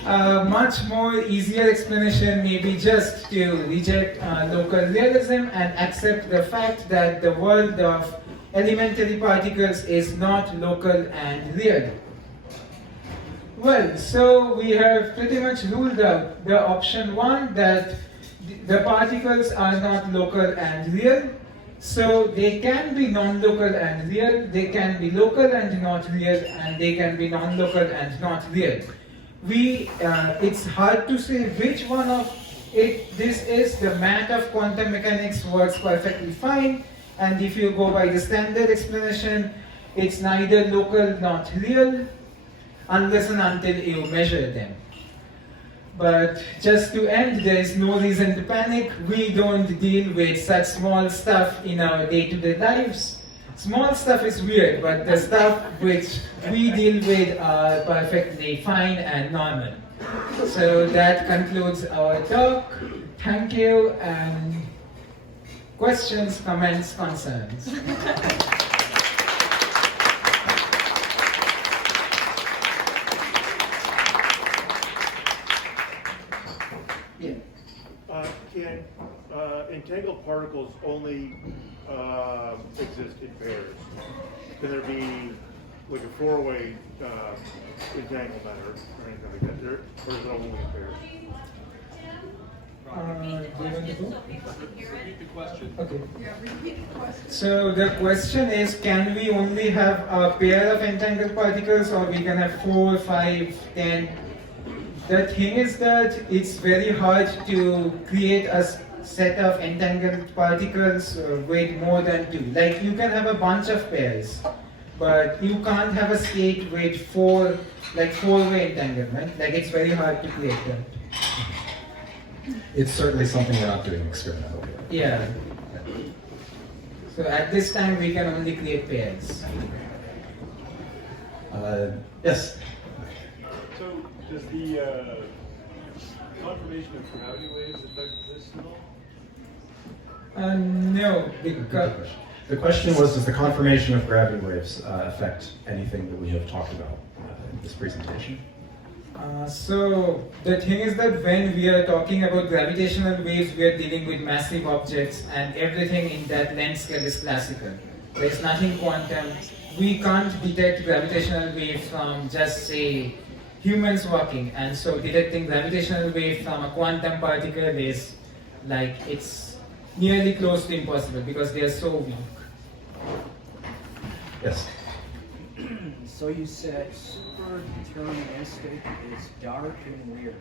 a much more easier explanation may be just to reject local realism and accept the fact that the world of elementary particles is not local and real. Well, so we have pretty much ruled out the option one, that the particles are not local and real. So they can be non-local and real, they can be local and not real, and they can be non-local and not real. It's hard to say which one of this is. The math of quantum mechanics works perfectly fine, and if you go by the standard explanation, it's neither local nor real, unless and until you measure them. But just to end, there is no reason to panic. We don't deal with such small stuff in our day-to-day lives. Small stuff is weird, but the stuff which we deal with are perfectly fine and normal. So that concludes our talk. Thank you, and questions, comments, concerns? Yeah. Can entangled particles only exist in pairs? Can there be like a four-way entanglement or anything like that? Or is it only in pairs? Repeat the question. Okay. So the question is, can we only have a pair of entangled particles, or we can have 4, 5, 10? The thing is that it's very hard to create a set of entangled particles with more than 2. Like you can have a bunch of pairs, but you can't have a state with 4, like 4-way entanglement. Like it's very hard to create that. It's certainly something we're not doing experimentally. Yeah. So at this time we can only create pairs. Yes. So does the confirmation of gravity waves affect this at all? No, because The question was, does the conformation of gravity waves affect anything that we have talked about in this presentation? so the thing is that when we are talking about gravitational waves, we are dealing with massive objects, and everything in that length scale is classical. There is nothing quantum. We can't detect gravitational waves from just say humans walking, and so detecting gravitational wave from a quantum particle is like it's nearly close to impossible because they are so weak. Yes. So you said super deterministic is dark and weird.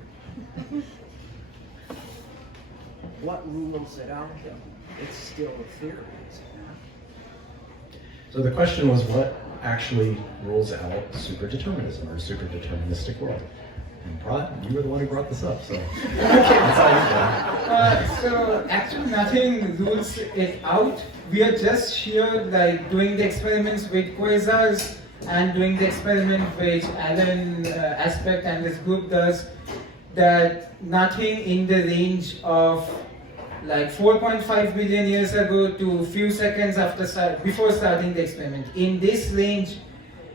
What rules it out though? It's still a theory, is it not? So the question was, what actually rules out superdeterminism or superdeterministic world? And you were the one who brought this up, so that's how you So actually nothing rules it out. We are just here like doing the experiments with quasars and doing the experiment which Alan Aspect and this group does, that nothing in the range of like 4.5 billion years ago to few seconds before starting the experiment. In this range,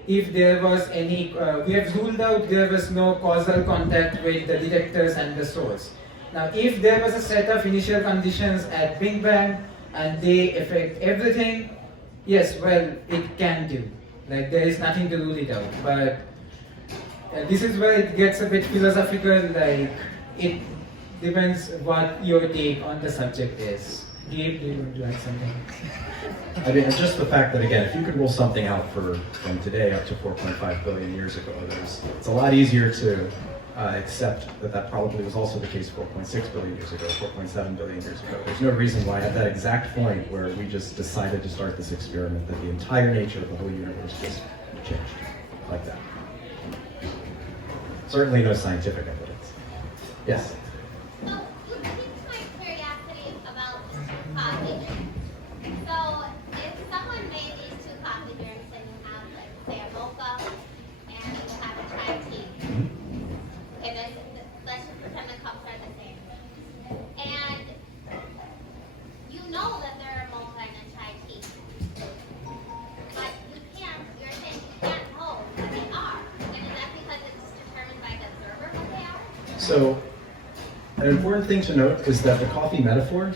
if there was any, we have ruled out there was no causal contact with the detectors and the source. Now, if there was a set of initial conditions at Big Bang and they affect everything, yes, well, it can do. Like there is nothing to rule it out. But this is where it gets a bit philosophical. Like it depends what your take on the subject is. Gabe, do you want to add something? I mean, just the fact that, again, if you could rule something out from today up to 4.5 billion years ago, it's a lot easier to accept that probably was also the case 4.6 billion years ago, 4.7 billion years ago. There's no reason why at that exact point where we just decided to start this experiment that the entire nature of the whole universe just changed like that. Certainly no scientific evidence. Yes? So, you piqued my curiosity about coffee drinks. So, if someone made these two coffee drinks and you have, like, say, a mocha and you have a chai tea, okay, let's just pretend the cups are the same. And you know that they're a mocha and a chai tea, but you're saying you can't know what they are. And is that because it's determined by the observer what they are? So, an important thing to note is that the coffee metaphor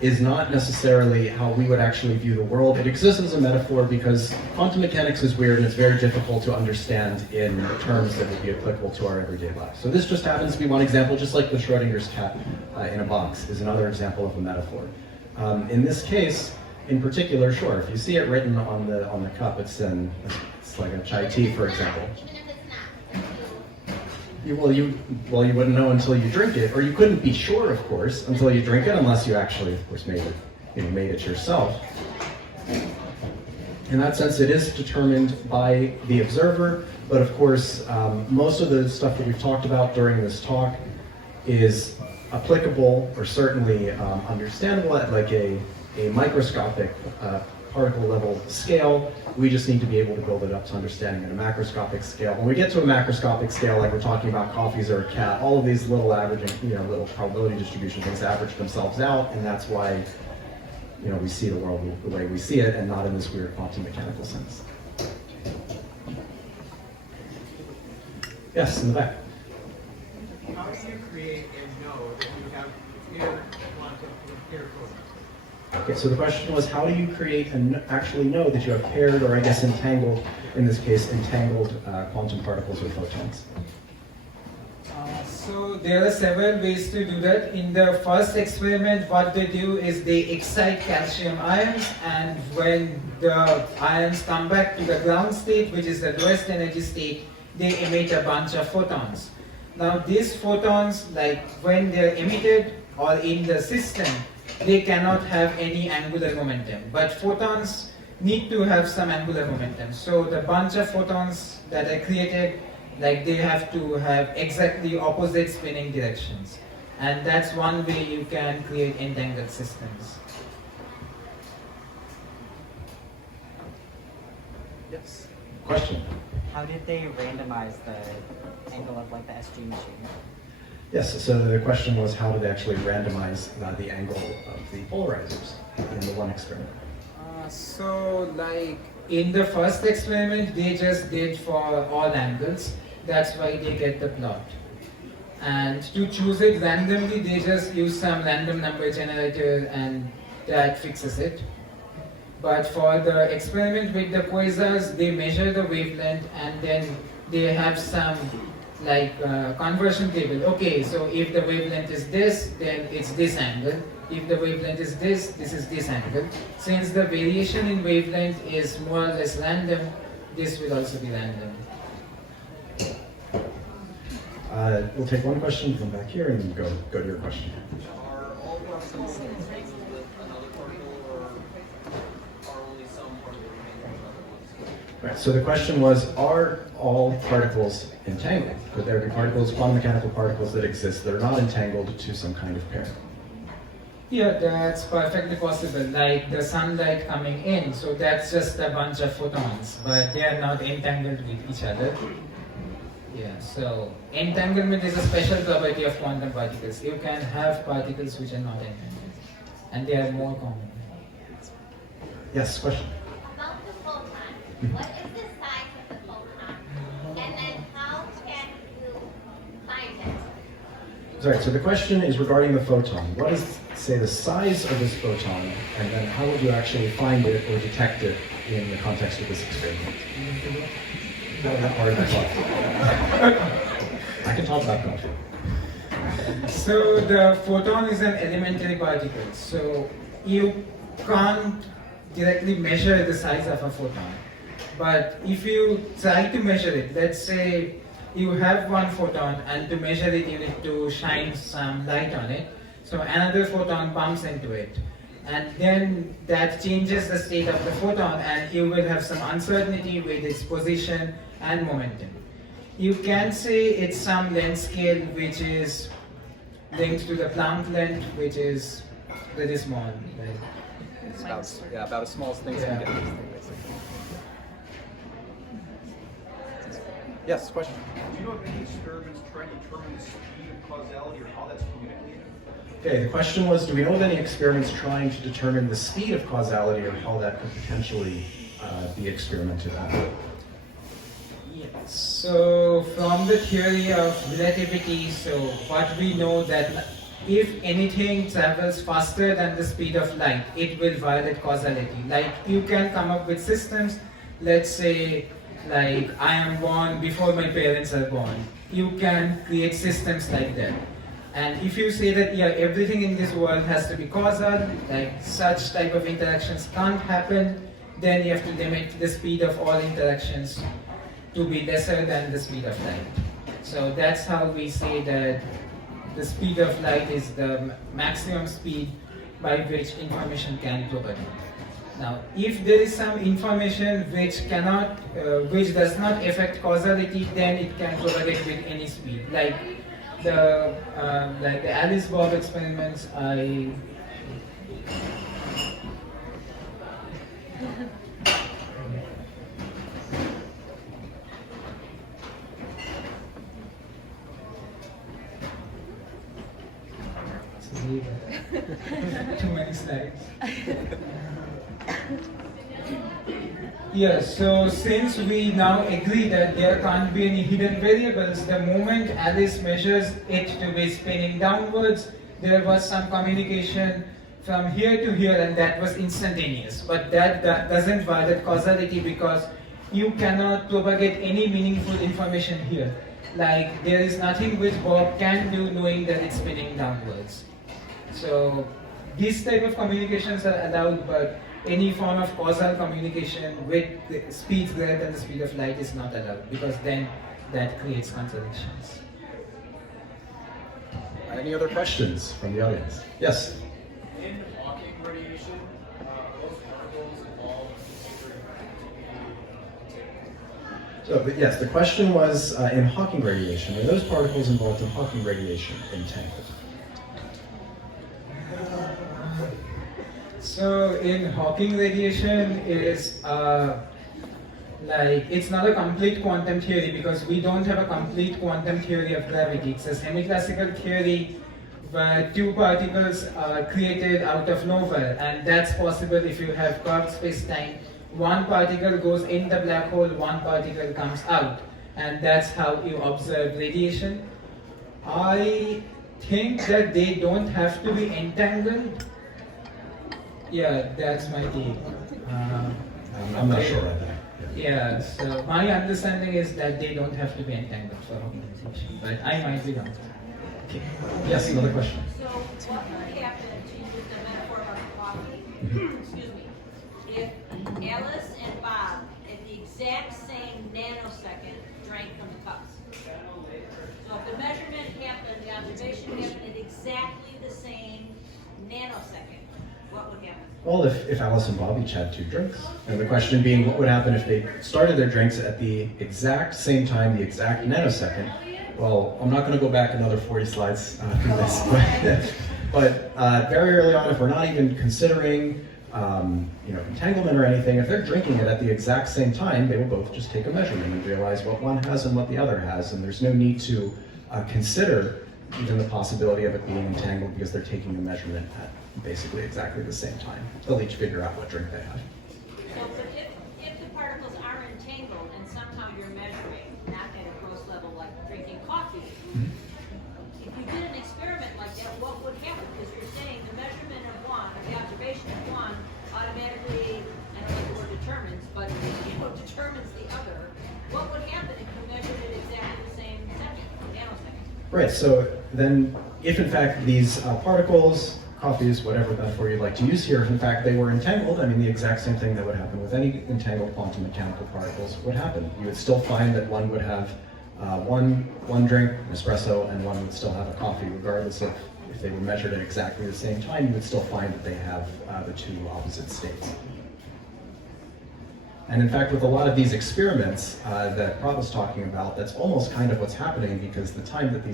is not necessarily how we would actually view the world. It exists as a metaphor because quantum mechanics is weird and it's very difficult to understand in terms that would be applicable to our everyday lives. So this just happens to be one example, just like the Schrodinger's cat in a box is another example of a metaphor. In this case, in particular, sure, if you see it written on the cup, it's like a chai tea, for example. Even if it's not. You wouldn't know until you drink it, or you couldn't be sure, of course, until you drink it, unless you actually, of course, made it yourself. In that sense, it is determined by the observer, but of course, most of the stuff that we've talked about during this talk is applicable, or certainly understandable at like a microscopic particle level scale. We just need to be able to build it up to understanding at a macroscopic scale. When we get to a macroscopic scale, like we're talking about coffees or a cat, all of these little averaging, little probability distribution things average themselves out, and that's why we see the world the way we see it and not in this weird quantum mechanical sense. Yes, in the back. How do you create and know that you have paired quantum with paired photons? Okay, so the question was, how do you create and actually know that you have paired, or I guess entangled, in this case, entangled quantum particles or photons? So there are several ways to do that. In the first experiment, what they do is they excite calcium ions, and when the ions come back to the ground state, which is the lowest energy state, they emit a bunch of photons. Now these photons, like when they're emitted or in the system, they cannot have any angular momentum. But photons need to have some angular momentum. So the bunch of photons that are created, like they have to have exactly opposite spinning directions. And that's one way you can create entangled systems. Yes. Question? How did they randomize the angle of like the SG machine? Yes, so the question was, how do they actually randomize the angle of the polarizers in the one experiment? So like in the first experiment, they just did for all angles. That's why they get the plot. And to choose it randomly, they just use some random number generator and that fixes it. But for the experiment with the quasars, they measure the wavelength and then they have some like conversion table. Okay, so if the wavelength is this, then it's this angle. If the wavelength is this is this angle. Since the variation in wavelength is more or less random, this will also be random. We'll take one question from back here and go to your question. Are all particles entangled with another particle, or are only some particles entangled with other ones? Right, so the question was, are all particles entangled? Could there be particles, quantum mechanical particles that exist that are not entangled to some kind of pair? Yeah, that's perfectly possible. Like the sunlight coming in, so that's just a bunch of photons, but they are not entangled with each other. Yeah, so entanglement is a special property of quantum particles. You can have particles which are not entangled, and they are more common. Yes, question? About the photon, what is the size of the photon? And then how can you find it? Sorry, so the question is regarding the photon. What is, say, the size of this photon, and then how would you actually find it or detect it in the context of this experiment? Not hard to talk. I can talk about that. So the photon is an elementary particle. So you can't directly measure the size of a photon. But if you try to measure it, let's say you have one photon, and to measure it you need to shine some light on it. So another photon bumps into it. And then that changes the state of the photon, and you will have some uncertainty with its position and momentum. You can say it's some length scale which is linked to the Planck length, which is very small. Right? It's about as small as things can get. Basically. Yes, question. Do you know of any experiments trying to determine the speed of causality or how that's communicated? Okay, the question was, do we know of any experiments trying to determine the speed of causality or how that could potentially be experimented on? Yes. So from the theory of relativity, so what we know that if anything travels faster than the speed of light, it will violate causality. Like you can come up with systems, let's say like I am born before my parents are born. You can create systems like that. And if you say that everything in this world has to be causal, like such type of interactions can't happen, then you have to limit the speed of all interactions to be lesser than the speed of light. So that's how we say that the speed of light is the maximum speed by which information can propagate. Now, if there is some information which does not affect causality, then it can propagate with any speed. Like the Alice Bob experiments, Too many slides. Yes, so since we now agree that there can't be any hidden variables, the moment Alice measures it to be spinning downwards, there was some communication from here to here, and that was instantaneous. But that doesn't violate causality, because you cannot propagate any meaningful information here. Like, there is nothing which Bob can do knowing that it's spinning downwards. So these type of communications are allowed, but any form of causal communication with the speeds greater than the speed of light is not allowed, because then that creates contradictions. Any other questions from the audience? Yes? In Hawking radiation, those particles involved in So, but yes, the question was, in Hawking radiation, are those particles involved in Hawking radiation entangled? So in Hawking radiation is like, it's not a complete quantum theory, because we don't have a complete quantum theory of gravity. It's a semi-classical theory where two particles are created out of nowhere, and that's possible if you have curved space-time. One particle goes in the black hole, one particle comes out, and that's how you observe radiation. I think that they don't have to be entangled. Yeah, that's my take. I'm not sure about that. Yeah, so my understanding is that they don't have to be entangled for organization, but I might be wrong. Okay. Yes, another question. So what would happen, to use the metaphor about coffee, excuse me, if Alice and Bob at the exact same nanosecond drank from the cups? So if the measurement happened, the observation happened at exactly the same nanosecond, what would happen? Well, if Alice and Bob each had 2 drinks, and the question being, what would happen if they started their drinks at the exact same time, the exact nanosecond? Well, I'm not going to go back another 40 slides through this, but very early on, if we're not even considering entanglement or anything, if they're drinking it at the exact same time, they will both just take a measurement and realize what one has and what the other has, and there's no need to consider even the possibility of it being entangled, because they're taking a measurement at basically exactly the same time. They'll each figure out what drink they have. So, but if the particles are entangled and somehow you're measuring, not at a gross level like drinking coffee, if you did an experiment like that, what would happen? Because you're saying the measurement of one, or the observation of one, automatically, I don't like the word determines, but determines the other. What would happen if you measured it exactly the same second, nanosecond? Right, so then if in fact these particles, coffees, whatever metaphor you'd like to use here, if in fact they were entangled, I mean the exact same thing that would happen with any entangled quantum mechanical particles would happen. You would still find that one would have one drink, an espresso, and one would still have a coffee, regardless of if they were measured at exactly the same time. You would still find that they have the 2 opposite states. And in fact, with a lot of these experiments that Prabh was talking about, that's almost kind of what's happening, because the time that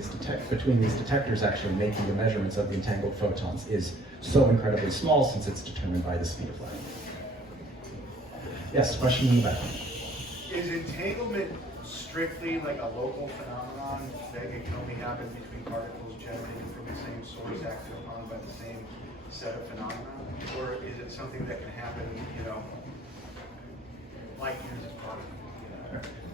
between these detectors actually making the measurements of the entangled photons is so incredibly small, since it's determined by the speed of light. Yes, question in the back. Is entanglement strictly like a local phenomenon that it can only happen between particles generated from the same source acted upon by the same set of phenomena? Or is it something that can happen, light years apart?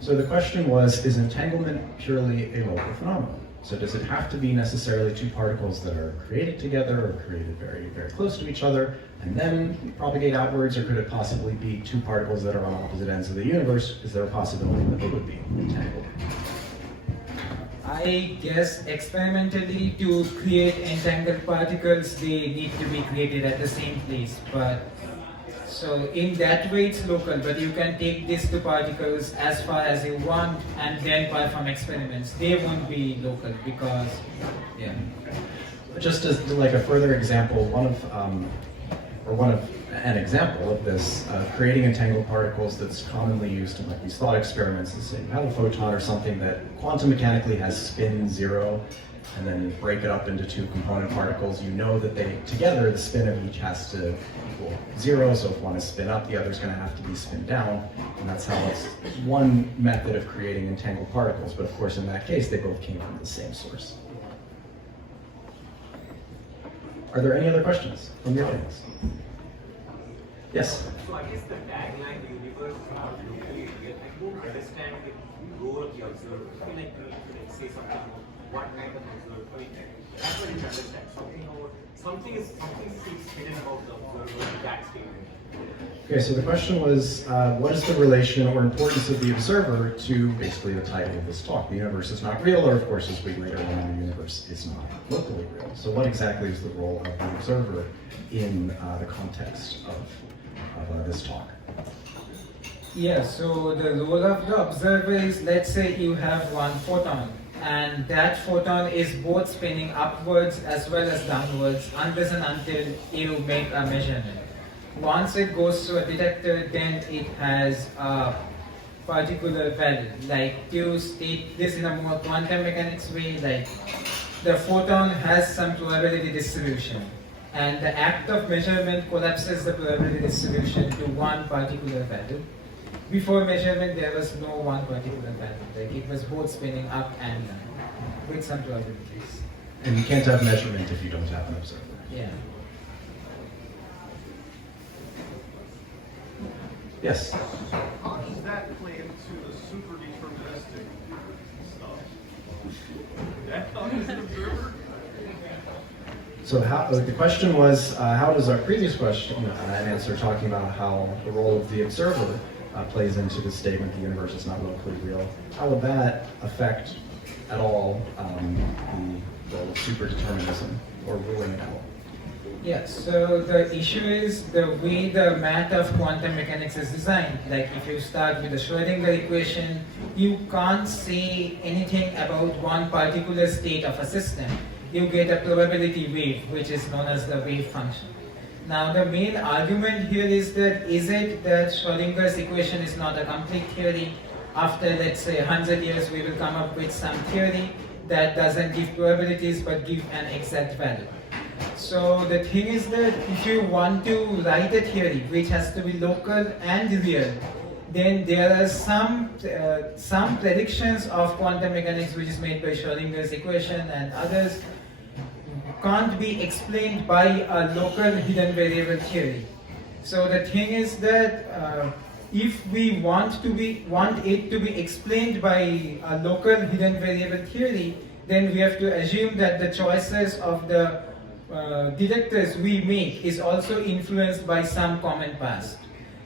So the question was, is entanglement purely a local phenomenon? So does it have to be necessarily 2 particles that are created together or created very, very close to each other and then propagate outwards, or could it possibly be 2 particles that are on opposite ends of the universe? Is there a possibility that they would be entangled? I guess experimentally, to create entangled particles, they need to be created at the same place, but so in that way it's local, but you can take these 2 particles as far as you want and then perform experiments. They won't be local because, yeah. Just as like a further example, an example of this, creating entangled particles that's commonly used in like these thought experiments is, say you have a photon or something that quantum mechanically has spin 0, and then you break it up into 2 component particles. You know that they together, the spin of each has to equal 0, so if one is spin up, the other is going to have to be spin down, and that's how it's one method of creating entangled particles. But of course, in that case, they both came from the same source. Are there any other questions from the audience? Yes? So I guess the tagline, the universe is not locally real. I don't understand the role of the observer. I feel like you could say something about what kind of observer. I mean, that's what I didn't understand. Something seems hidden about the observer in that statement. Okay, so the question was, what is the relation or importance of the observer to basically the title of this talk? The universe is not real, or of course, as we later learn, the universe is not locally real. So what exactly is the role of the observer in the context of this talk? Yeah, so the role of the observer is, let's say you have one photon, and that photon is both spinning upwards as well as downwards unless and until you make a measurement. Once it goes to a detector, then it has a particular value. Like to state this in a more quantum mechanics way, like the photon has some probability distribution, and the act of measurement collapses the probability distribution to one particular value. Before measurement, there was no one particular value. Like it was both spinning up and down with some probabilities. And you can't have measurement if you don't have an observer. Yeah. Yes? How does that play into the super deterministic stuff? That count as an observer? So the question was, how does our previous question and answer talking about how the role of the observer plays into the statement the universe is not locally real, how would that affect at all the role of superdeterminism or ruling it out? Yeah, so the issue is the way the math of quantum mechanics is designed. Like if you start with the Schrödinger equation, you can't say anything about one particular state of a system. You get a probability wave, which is known as the wave function. Now the main argument here is that Schrödinger's equation is not a complete theory. After let's say 100 years, we will come up with some theory that doesn't give probabilities but give an exact value. So the thing is that if you want to write a theory which has to be local and real, then there are some predictions of quantum mechanics which is made by Schrödinger's equation, and others can't be explained by a local hidden variable theory. So the thing is that if we want it to be explained by a local hidden variable theory, then we have to assume that the choices of the detectors we make is also influenced by some common past.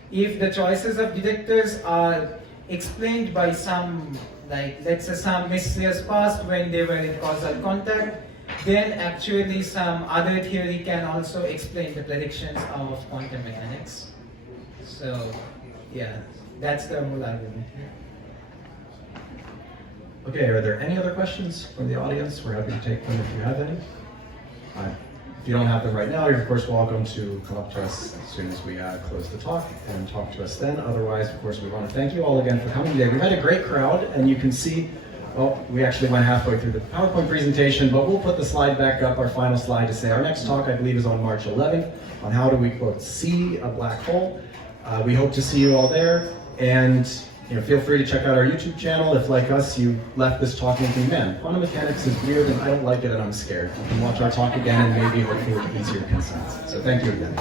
If the choices of detectors are explained by some, like let's say some mysterious past when they were in causal contact, then actually some other theory can also explain the predictions of quantum mechanics. So yeah, that's the whole argument. Okay, are there any other questions from the audience? We're happy to take them if you have any. If you don't have them right now, you're of course welcome to come up to us as soon as we close the talk and talk to us then. Otherwise, of course, we want to thank you all again for coming today. We've had a great crowd, and you can see, well, we actually went halfway through the PowerPoint presentation, but we'll put the slide back up, our final slide, to say our next talk, I believe, is on March 11th on how do we, quote, see a black hole. We hope to see you all there, and feel free to check out our YouTube channel if, like us, you left this talk thinking, man, quantum mechanics is weird and I don't like it and I'm scared. You can watch our talk again and maybe hopefully with easier consents. So thank you again.